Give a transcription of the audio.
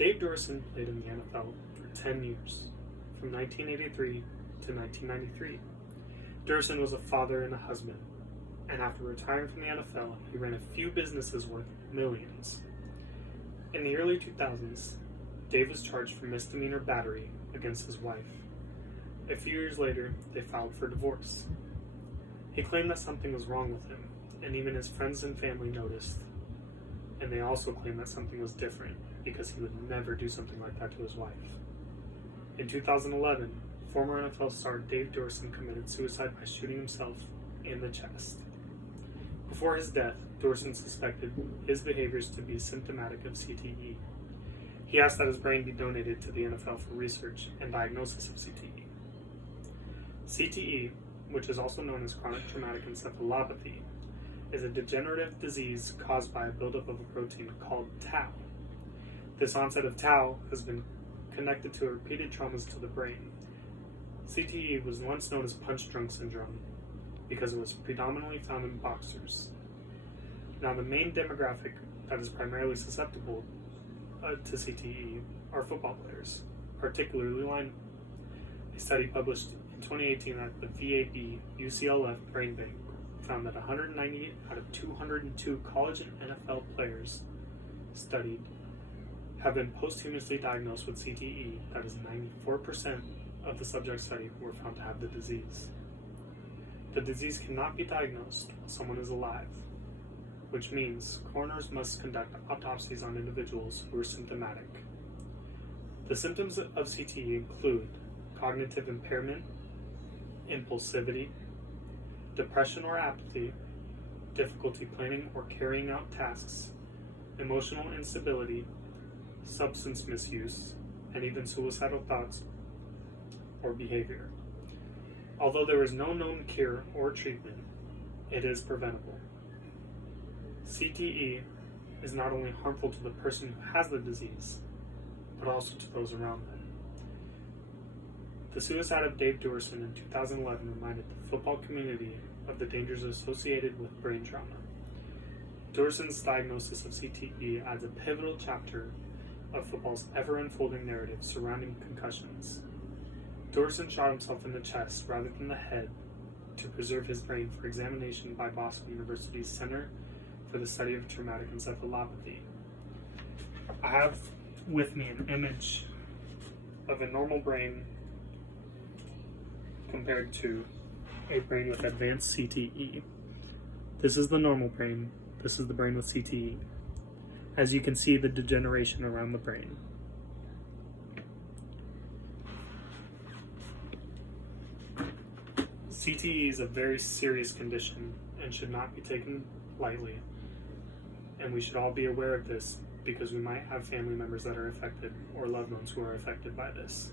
Dave Dorson played in the NFL for 10 years, from 1983 to 1993. Dorson was a father and a husband, and after retiring from the NFL, he ran a few businesses worth millions. In the early 2000s, Dave was charged for misdemeanor battery against his wife. A few years later, they filed for divorce. He claimed that something was wrong with him, and even his friends and family noticed. And they also claimed that something was different, because he would never do something like that to his wife. In 2011, former NFL star Dave Dorson committed suicide by shooting himself in the chest. Before his death, Dorson suspected his behaviors to be symptomatic of CTE. He asked that his brain be donated to the NFL for research and diagnosis of CTE. CTE, which is also known as chronic traumatic encephalopathy, is a degenerative disease caused by a buildup of a protein called tau. This onset of tau has been connected to repeated traumas to the brain. CTE was once known as punch-drunk syndrome because it was predominantly found in boxers. Now, the main demographic that is primarily susceptible to CTE are football players, particularly linemen. A study published in 2018 at the VAB UCLF Brain Bank found that 190 out of 202 college and NFL players studied have been posthumously diagnosed with CTE. That is 94% of the subject study were found to have the disease. The disease cannot be diagnosed while someone is alive, which means coroners must conduct autopsies on individuals who are symptomatic. The symptoms of CTE include cognitive impairment, impulsivity, depression or apathy, difficulty planning or carrying out tasks, emotional instability, substance misuse, and even suicidal thoughts or behavior. Although there is no known cure or treatment, it is preventable. CTE is not only harmful to the person who has the disease, but also to those around them. The suicide of Dave Dorson in 2011 reminded the football community of the dangers associated with brain trauma. Dorson's diagnosis of CTE adds a pivotal chapter of football's ever-unfolding narrative surrounding concussions. Dorson shot himself in the chest rather than the head to preserve his brain for examination by Boston University's Center for the Study of Traumatic Encephalopathy. I have with me an image of a normal brain compared to a brain with advanced CTE. This is the normal brain. This is the brain with CTE. As you can see, the degeneration around the brain. CTE is a very serious condition and should not be taken lightly. And we should all be aware of this because we might have family members that are affected or loved ones who are affected by this.